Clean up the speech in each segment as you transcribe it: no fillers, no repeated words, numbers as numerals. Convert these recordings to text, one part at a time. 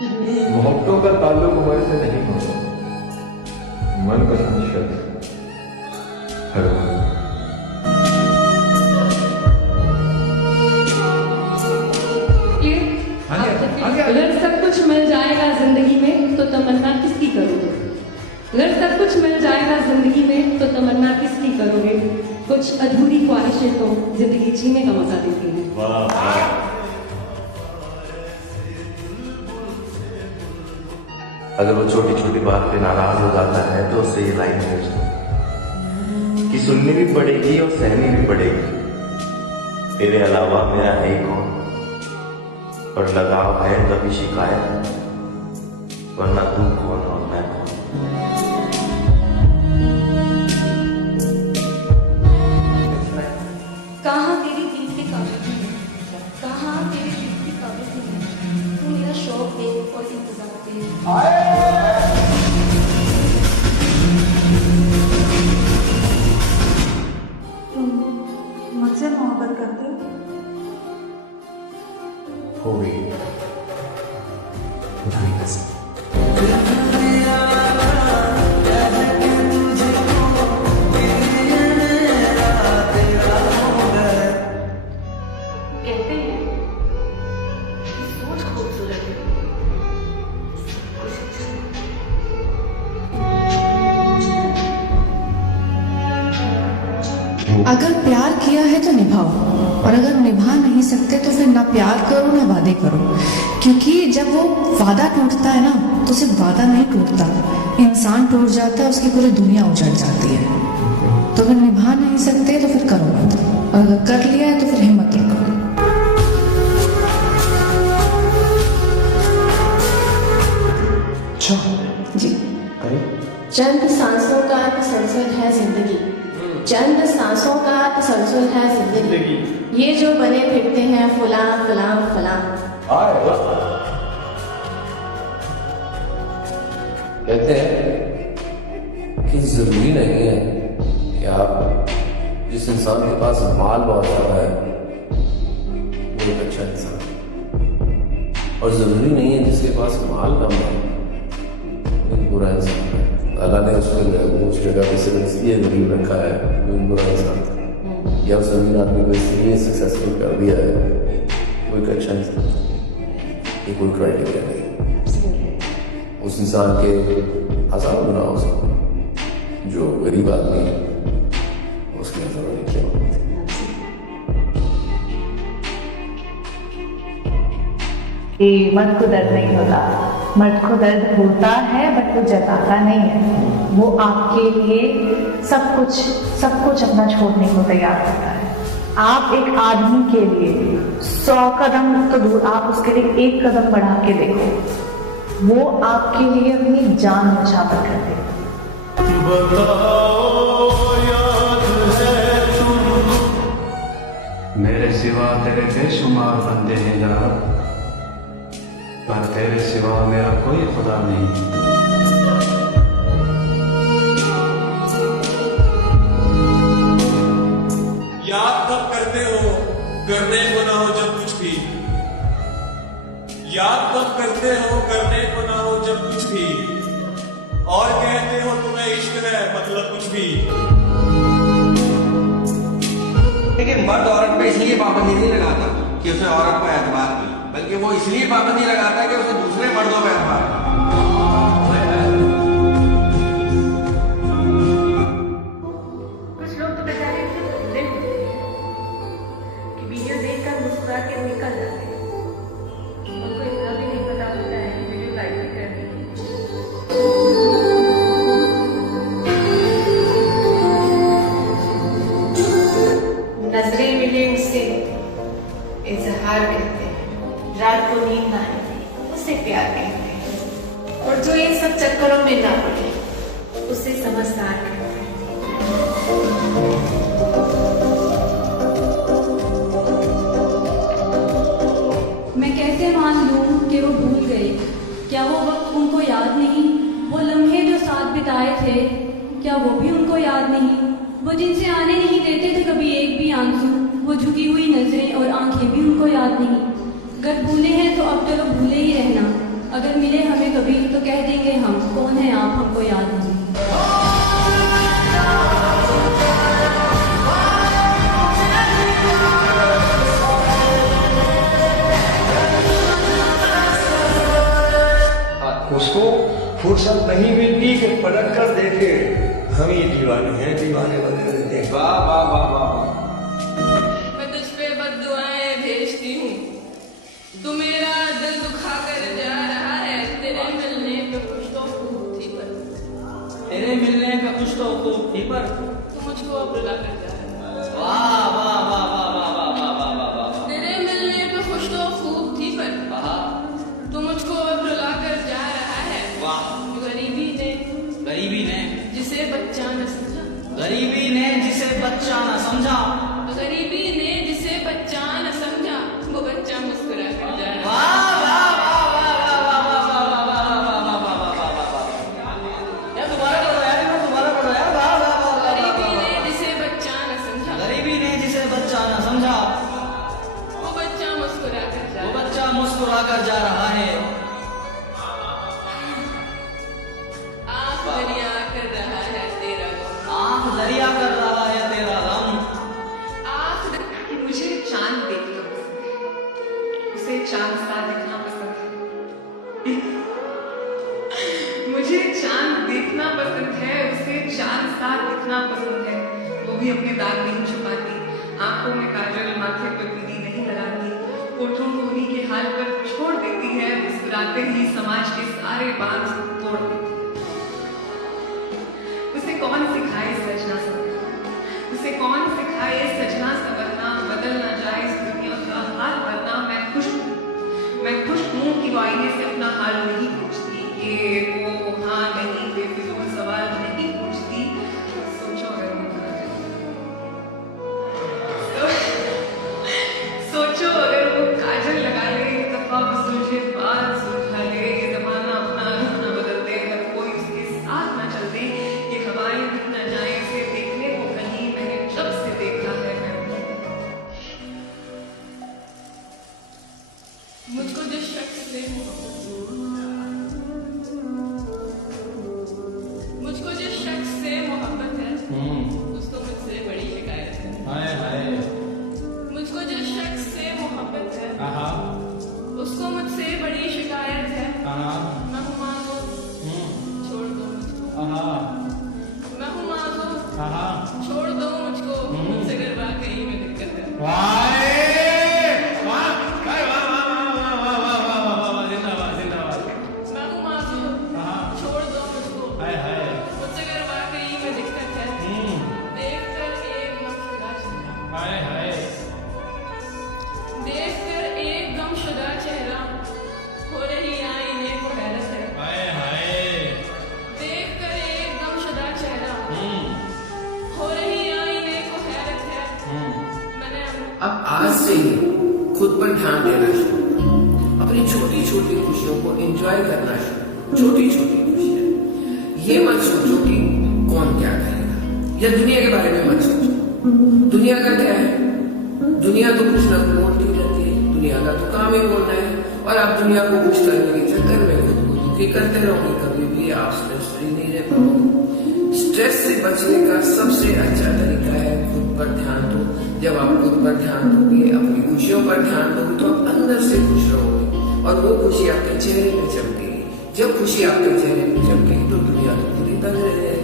मोहब्बतों का ताल्लुक उम्र से नहीं होता, मन पसंद शख्स हर वक्त। अगर सब कुछ मिल जाएगा जिंदगी में तो तमन्ना किसकी करोगे? अगर सब कुछ मिल जाएगा जिंदगी में तो तमन्ना किसकी करोगे? कुछ अधूरी ख्वाहिशें तो जिंदगी जीने का मजा देती हैं। अगर वो छोटी छोटी बात पे नाराज हो जाता है तो उससे ये लाइन भेज दो कि सुननी भी पड़ेगी और सहनी भी पड़ेगी, तेरे अलावा मेरा है ही कौन, और लगाव है तभी शिकायत, वरना तू कौन और मैं कौन। कहाँ तेरी गीत की काबिल थी, कहाँ तेरी गीत की काबिल थी, तू मेरा शौक देख और इंतजार देख। तुम मुझसे मोहब्बत करते हो गई खुदाई कसम। कहते हैं कि सोच खूबसूरत है, कुछ अच्छा है। अगर प्यार किया है तो निभाओ, और अगर निभा नहीं सकते तो फिर ना प्यार करो ना वादे करो, क्योंकि जब वो वादा टूटता है ना तो सिर्फ वादा नहीं टूटता, इंसान टूट जाता है, उसकी पूरी दुनिया उजड़ जाती है। तो अगर निभा नहीं सकते तो फिर करो मत, और अगर कर लिया है तो फिर हिम्मत रखो। अच्छा जी। करें चंद सांसों का तसलसल है जिंदगी, चंद सांसों का तसलसल है जिंदगी, ये जो बने फिरते हैं फुला फुला फुला। कहते हैं कि जरूरी नहीं है कि आप जिस इंसान के पास माल बहुत ज्यादा है वो एक अच्छा इंसान है, और जरूरी नहीं है जिसके पास माल कम है एक बुरा इंसान है। अल्लाह ने उसको उस जगह पे सिर्फ इसलिए गरीब रखा है वो एक बुरा इंसान था, या उस अमीर आदमी को इसलिए सक्सेसफुल कर दिया है वो एक अच्छा इंसान है। ये कोई क्राइटेरिया नहीं, उस इंसान के हजारों गुनाह हो सकते हैं, जो गरीब आदमी है उसके हजारों नेकियां होती हैं। मर्द को दर्द नहीं होता, मर्द को दर्द होता है बट वो जताता नहीं है। वो आपके लिए सब कुछ अपना छोड़ने को तैयार होता है। आप एक आदमी के लिए 100 कदम तो दूर, आप उसके लिए 1 कदम बढ़ा के देखो, वो आपके लिए अपनी जान न्यौछावर कर देगा। मेरे सिवा तेरे बेशुमार बंदे हैं यार, पर तेरे सिवा मेरा कोई खुदा नहीं। याद तब करते हो करने को ना हो जब कुछ भी, याद तब करते हो करने को ना हो जब कुछ भी, और कहते हो तुम्हें इश्क है मतलब कुछ भी। लेकिन मर्द औरत पे इसलिए पाबंदी नहीं लगाता कि उसे औरत पर एतबार नहीं, बल्कि वो इसलिए पाबंदी लगाता है कि उसे दूसरे मर्दों पर एतबार नहीं। कुछ लोग तो बेचारे दिल कि वीडियो देखकर मुस्कुरा के निकल जाते हैं, उनको इतना भी नहीं पता होता है कि वीडियो लाइक भी करनी है। नजरें मिले उससे इजहार कहते हैं, रात को नींद ना आए उसे प्यार कहते हैं, और जो इन सब चक्करों में ना पड़े उसे समझदार कहते हैं। मैं कैसे मान लूं कि वो भूल गए? क्या वो वक्त उनको याद नहीं? वो लम्हे जो साथ बिताए थे क्या वो भी उनको याद नहीं? वो जिनसे आने नहीं देते थे कभी एक भी आंसू, वो झुकी हुई नजरें और आंखें भी उनको याद नहीं। अगर भूले हैं तो अब चलो भूले ही रहना, अगर फुर्सत नहीं मिलती कि पलट कर देखे हम ही दीवाने हैं, दीवाने वगैरह देख। वाह वाह वाह वाह। मैं तुझ पे बद्दुआएं भेजती हूँ, तू मेरा दिल दुखा कर जा रहा है। तेरे मिलने पे कुछ तो खूब थी पर, तेरे मिलने का कुछ तो खूब थी पर, तू मुझको अब रुला कर जा रहा है। वाह वाह वाह वाह वाह वाह वाह वाह वाह वाह। तेरे मिलने पे कुछ तो खूब थी पर, तू मुझको अब रुला कर जा रहा है। वाह। गरीबी ने जिसे बच्चा न समझा, गरीबी ने जिसे बच्चा न समझा, गरीबी ने जिसे बच्चा न समझा, वो बच्चा मुस्कुरा कर जा रहा है। वाह वाह वाह वाह वाह वाह वाह वाह वाह वाह वाह वाह वाह वाह वाह। यार दोबारा पढ़ो यार, दोबारा पढ़ो यार। वाह वाह वाह। गरीबी ने जिसे बच्चा न समझा, गरीबी ने जिसे बच्चा न समझा, वो बच्चा मुस्कुरा कर जा, वो बच्चा मुस्कुरा कर जा रहा है। आँख दरिया कर रहा है तेरा गम, आँख दरिया कर रहा है तेरा गम। मुझे चांद देखना पसंद है, उसे चांद सा दिखना पसंद है। मुझे चांद देखना पसंद है, उसे चांद सा दिखना पसंद है। वो भी अपने दाग नहीं छुपाती, आंखों में काजल, माथे पर बिंदी नहीं लगाती, होठों को उन्हीं के हाल पर छोड़ देती है, मुस्कुराते ही समाज के सारे बांध तोड़ देती है। उसे कौन सिखाए सजना संवरना, उसे कौन सिखाए सजना संवरना, बदल ना जाए इस दुनिया का हाल वरना। मैं खुश हूँ कि वो आईने से अपना हाल नहीं पूछती, ये वो हाँ नहीं बेफिजूल सवाल नहीं पूछती। सोचो अगर वो सोचो अगर वो काजल लगा ले, एक दफा वो सुलझे बाल सुलझा ले, ये जमाना अपना रुख न बदल दे, हर कोई उसके साथ न चल दे, ये हवाएं रुक न जाए, इसे देखने को कहीं मैंने जब से देखा है मैं मुझको जिस शख्स से मुझको जिस शख्स से मोहब्बत है, उसको मुझसे बड़ी शिकायत है। हाय हाय। मुझको जिस शख्स से मोहब्बत है, उसको मुझसे बड़ी शिकायत है। मैं हूँ मांगो, छोड़ दो मुझको। मैं हूँ मांगो, छोड़ दो मुझको, मुझसे अगर वाकई में दिक्कत है। मैं हूँ मांगो, छोड़ दो मुझको, मुझसे अगर वाकई में दिक्कत है। देखकर एक गमशुदा चेहरा, हो रही आईने को हैरत है। देखकर एक गमशुदा चेहरा, हो रही आईने को हैरत है। मैंने अब आज से ही खुद पर ध्यान देना शुरू, अपनी छोटी छोटी खुशियों को एंजॉय करना शुरू। छोटी छोटी खुशियां, ये मत सोचो कि कौन क्या कहेगा, या दुनिया के बारे में मत सोचो। दुनिया का क्या है, दुनिया तो कुछ ना कुछ बोलती रहती है, दुनिया का तो काम ही बोलना है। और आप दुनिया को कुछ करने के चक्कर में खुद को दुखी करते रहोगे, कभी भी आप स्ट्रेस फ्री नहीं रह पाओगे। स्ट्रेस से बचने का सबसे अच्छा तरीका है खुद पर ध्यान दो। जब आप खुद पर ध्यान दोगे, अपनी खुशियों पर ध्यान दोगे, तो आप अंदर से खुश रहोगे और वो खुशी आपके चेहरे पे चमकेगी। जब खुशी आपके चेहरे पे चमकेगी तो दुनिया तो पूरी तंग रह जाएगी।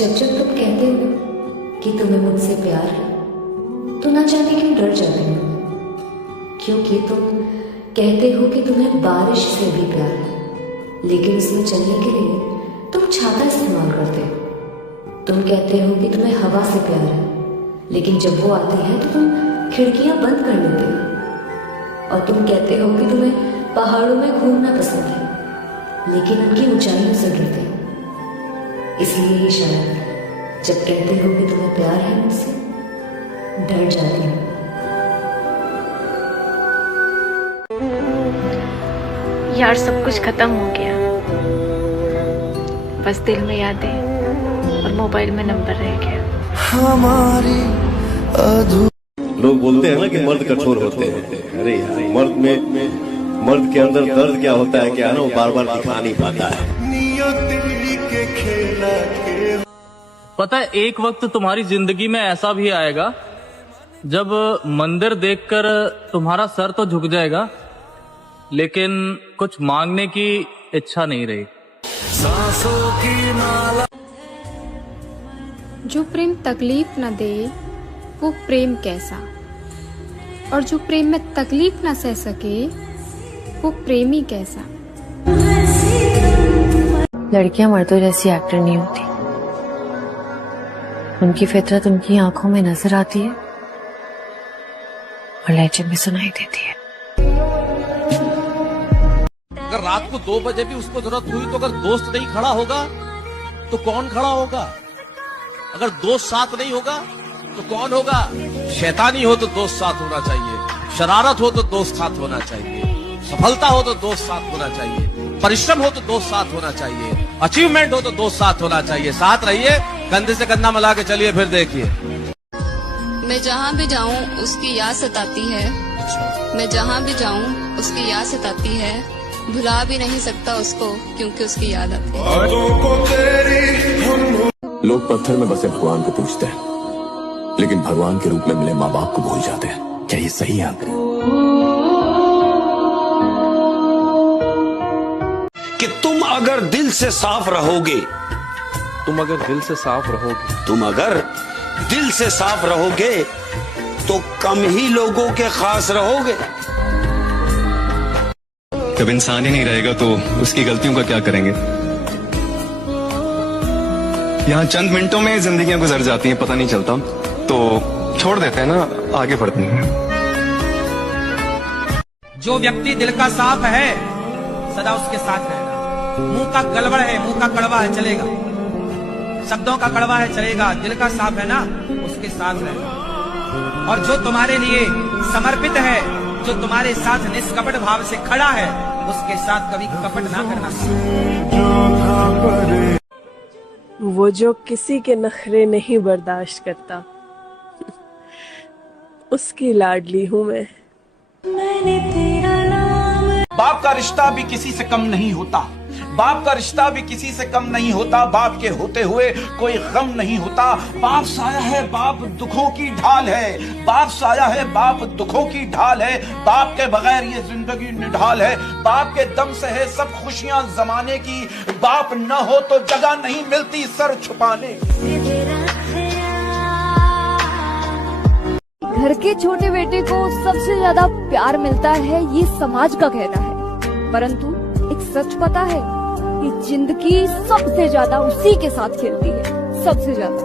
जब जब तुम कहते हो कि तुम्हें मुझसे प्यार है, तो ना जाने क्यों डर जाते हो, क्योंकि तुम कहते हो कि तुम्हें बारिश से भी प्यार है, लेकिन उसमें चलने के लिए तुम छाता इस्तेमाल करते हो। तुम कहते हो कि तुम्हें हवा से प्यार है, लेकिन जब वो आती है तो तुम खिड़कियां बंद कर लेते हो। और तुम कहते हो कि तुम्हें पहाड़ों में घूमना पसंद है, लेकिन उनकी ऊंचाइयों से डरते हो। इसलिए ही शायद जब कहते हो कि तुम्हें प्यार है मुझसे, डर जाती हो। यार सब कुछ खत्म हो गया, बस दिल में यादें और मोबाइल में नंबर रह गया। हमारी लोग बोलते हैं ना कि मर्द कठोर होते हैं। अरे यार, मर्द में मर्द के अंदर दर्द क्या होता है क्या ना, वो बार बार दिखा नहीं पाता है। पता है, एक वक्त तुम्हारी जिंदगी में ऐसा भी आएगा जब मंदिर देखकर तुम्हारा सर तो झुक जाएगा, लेकिन कुछ मांगने की इच्छा नहीं रही। जो प्रेम तकलीफ न दे वो प्रेम कैसा, और जो प्रेम में तकलीफ न सह सके वो प्रेमी कैसा। लड़कियां मर्दों जैसी एक्टर नहीं होती, उनकी फितरत उनकी आंखों में नजर आती है और लहजे में सुनाई देती है। अगर रात को 2 बजे भी उसको जरूरत हुई तो अगर दोस्त नहीं खड़ा होगा तो कौन खड़ा होगा? अगर दोस्त साथ नहीं होगा तो कौन होगा? शैतानी हो तो दोस्त साथ होना चाहिए, शरारत हो तो दोस्त साथ होना चाहिए, सफलता हो तो दोस्त साथ होना चाहिए, परिश्रम हो तो दोस्त साथ होना चाहिए, अचीवमेंट हो तो दोस्त साथ होना चाहिए। साथ रहिए, कंधे से कंधा मिला के चलिए, फिर देखिए। मैं जहाँ भी जाऊँ उसकी याद सताती है, मैं जहाँ भी जाऊँ उसकी याद सताती है, भुला भी नहीं सकता उसको क्योंकि उसकी याद आती है। लोग पत्थर में बसे भगवान को पूछते हैं, लेकिन भगवान के रूप में मिले माँ बाप को भूल जाते हैं। क्या ये सही है आपके? कि तुम अगर दिल से साफ रहोगे, तुम अगर दिल से साफ रहोगे, तुम अगर दिल से साफ रहोगे तो कम ही लोगों के खास रहोगे। जब इंसान ही नहीं रहेगा तो उसकी गलतियों का क्या करेंगे? यहाँ चंद मिनटों में जिंदगियां गुजर जाती हैं, पता नहीं चलता, तो छोड़ देते हैं ना, आगे बढ़ते हैं। जो व्यक्ति दिल का साफ है सदा उसके साथ रहना, मुंह का गड़बड़ है, मुंह का कड़वा है, चलेगा, शब्दों का कड़वा है, चलेगा, दिल का साफ है ना, उसके साथ रहना। और जो तुम्हारे लिए समर्पित है, जो तुम्हारे साथ निष्कपट भाव से खड़ा है, उसके साथ कभी कपट ना करना। वो जो किसी के नखरे नहीं बर्दाश्त करता, उसकी लाडली हूँ मैं। बाप का रिश्ता भी किसी से कम नहीं होता, बाप का रिश्ता भी किसी से कम नहीं होता, बाप के होते हुए कोई गम नहीं होता। बाप साया है, बाप दुखों की ढाल है, बाप साया है, बाप दुखों की ढाल है, बाप के बगैर ये जिंदगी निढाल है, बाप के दम से है सब खुशियां जमाने की, बाप न हो तो जगह नहीं मिलती सर छुपाने। घर के छोटे बेटे को सबसे ज्यादा प्यार मिलता है, ये समाज का कहना है, परंतु एक सच पता है कि जिंदगी सबसे ज्यादा उसी के साथ खेलती है, सबसे ज्यादा।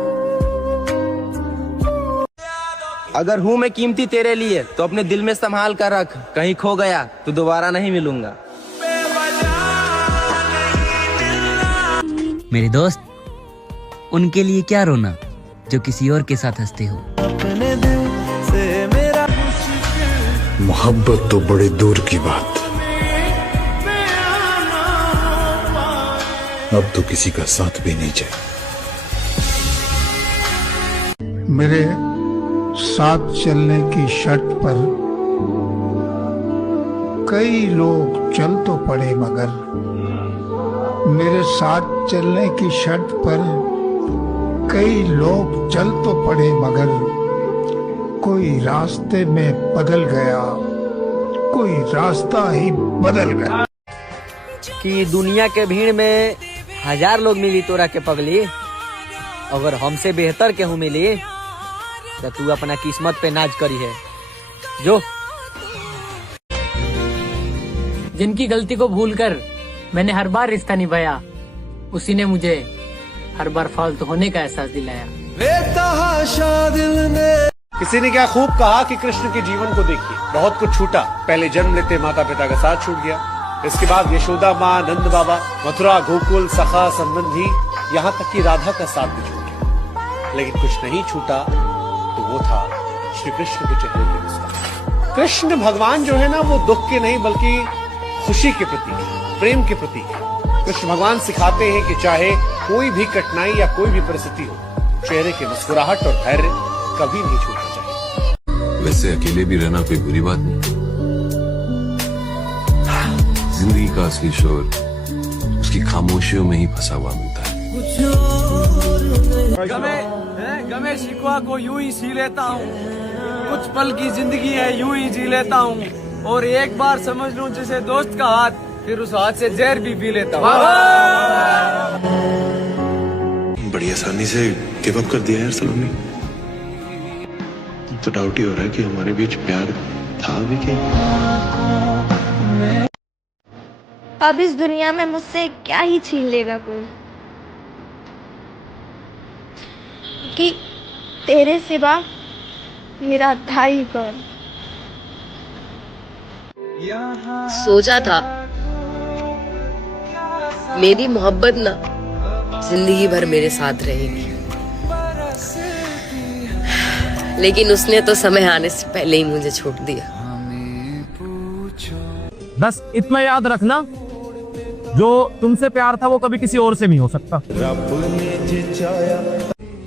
अगर हूँ मैं कीमती तेरे लिए तो अपने दिल में संभाल कर रख, कहीं खो गया तो दोबारा नहीं मिलूंगा। मेरे दोस्त, उनके लिए क्या रोना जो किसी और के साथ हंसते हो। मोहब्बत तो बड़े दूर की बात, अब तो किसी का साथ भी नहीं चाहिए। मेरे साथ चलने की शर्त पर कई लोग चल तो पड़े, मगर मेरे साथ चलने की शर्त पर कई लोग चल तो पड़े, मगर कोई रास्ते में बदल गया, कोई रास्ता ही बदल गया। कि दुनिया के भीड़ में 1000 लोग मिली तोरा के पगली, अगर हमसे बेहतर केहू मिली तो तू अपना किस्मत पे नाज करी है। जो जिनकी गलती को भूलकर मैंने हर बार रिश्ता निभाया, उसी ने मुझे हर बार फालतू होने का एहसास दिलाया। किसी ने क्या खूब कहा कि कृष्ण के जीवन को देखिए, बहुत कुछ छूटा, पहले जन्म लेते माता पिता का साथ छूट गया, इसके बाद यशोदा माँ, नंद बाबा, मथुरा, गोकुल, सखा, संबंधी, यहाँ तक कि राधा का साथ भी छूट गया, लेकिन कुछ नहीं छूटा, तो वो था श्री कृष्ण के चेहरे की मुस्कान। कृष्ण भगवान जो है ना, वो दुख के नहीं बल्कि खुशी के प्रतीक, प्रेम के प्रतीक है। कृष्ण भगवान सिखाते हैं कि चाहे कोई भी कठिनाई या कोई भी परिस्थिति हो, चेहरे की मुस्कुराहट और धैर्य कभी नहीं छूटना चाहिए। वैसे अकेले भी रहना कोई बुरी बात नहीं। जिंदगी का असली शोर उसकी खामोशियों में ही फंसा हुआ मिलता है। गमे शिकवा को यूं ही सी लेता हूँ, कुछ पल की जिंदगी है यूं ही जी लेता हूँ, और एक बार समझ लूं जिसे दोस्त का हाथ, फिर उस हाथ से जहर भी पी लेता हूँ। बड़ी आसानी से गिव अप कर दिया यार सलोनी। तो डाउट ही हो रहा है कि हमारे बीच प्यार था भी क्या। अब इस दुनिया में मुझसे क्या ही छीन लेगा कोई, कि तेरे सिवा मेरा था ही कौन। सोचा था मेरी मोहब्बत ना जिंदगी भर मेरे साथ रहेगी, लेकिन उसने तो समय आने से पहले ही मुझे छोड़ दिया। बस इतना याद रखना, जो तुमसे प्यार था वो कभी किसी और से नहीं हो सकता।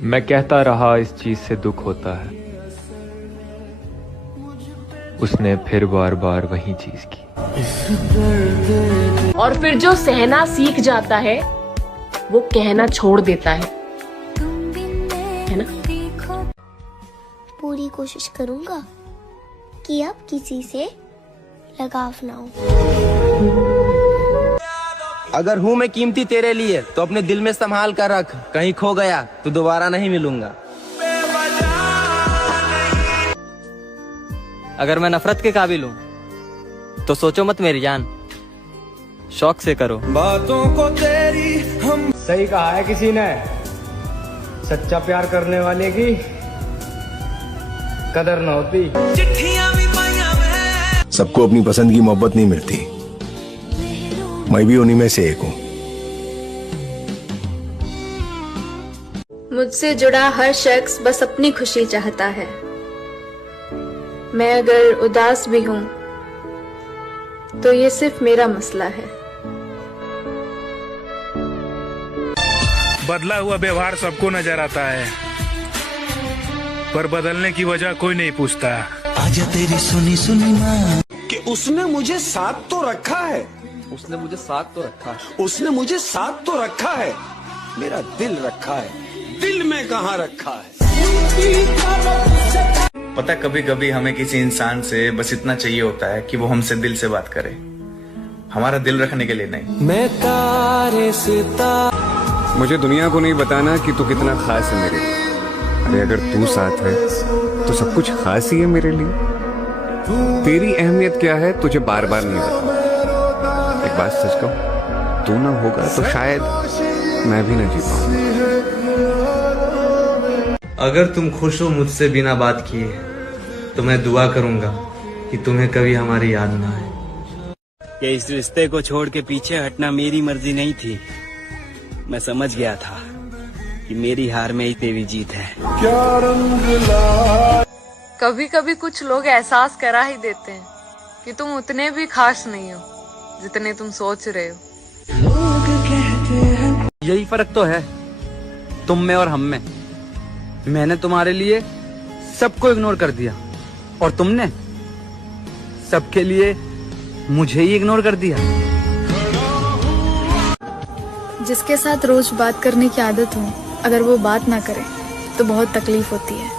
मैं कहता रहा इस चीज से दुख होता है, उसने फिर बार बार वही चीज की। और फिर जो सहना सीख जाता है वो कहना छोड़ देता है ना। पूरी कोशिश करूंगा कि अब किसी से लगाव ना हो। अगर हूँ मैं कीमती तेरे लिए तो अपने दिल में संभाल कर रख, कहीं खो गया तो दोबारा नहीं मिलूंगा। अगर मैं नफरत के काबिल हूँ तो सोचो मत मेरी जान, शौक से करो बातों को तेरी। हम सही कहा है किसी ने, सच्चा प्यार करने वाले की कदर न होती। सबको अपनी पसंद की मोहब्बत नहीं मिलती, मैं भी उन्हीं में से एक हूँ। मुझसे जुड़ा हर शख्स बस अपनी खुशी चाहता है। मैं अगर उदास भी हूँ तो ये सिर्फ मेरा मसला है। बदला हुआ व्यवहार सबको नजर आता है, पर बदलने की वजह कोई नहीं पूछता। आजा तेरी सुनी सुनी माँ कि उसने मुझे साथ तो रखा है, उसने मुझे साथ तो रखा है, उसने मुझे साथ तो रखा है, मेरा दिल रखा है, दिल में कहाँ रखा है। पता है कभी कभी हमें किसी इंसान से बस इतना चाहिए होता है कि वो हमसे दिल से बात करे, हमारा दिल रखने के लिए नहीं। मैं तारे सितारे। मुझे दुनिया को नहीं बताना कि तू कितना खास है मेरे लिए। अरे अगर तू साथ है तो सब कुछ खास ही है मेरे लिए। तेरी अहमियत क्या है तुझे बार बार नहीं बताऊं। एक बात सच कहूं, तू ना होगा तो शायद मैं भी ना जी पाऊंगा। अगर तुम खुश हो मुझसे बिना बात किए तो मैं दुआ करूंगा कि तुम्हें कभी हमारी याद ना आए। कि इस रिश्ते को छोड़ के पीछे हटना मेरी मर्जी नहीं थी। मैं समझ गया था कि मेरी हार में ही तेरी जीत है। कभी कभी कुछ लोग एहसास करा ही देते हैं कि तुम उतने भी खास नहीं हो जितने तुम सोच रहे हो। यही फर्क तो है तुम में और हम में। मैंने तुम्हारे लिए सबको इग्नोर कर दिया और तुमने सबके लिए मुझे ही इग्नोर कर दिया। जिसके साथ रोज बात करने की आदत हो, अगर वो बात ना करे तो बहुत तकलीफ होती है।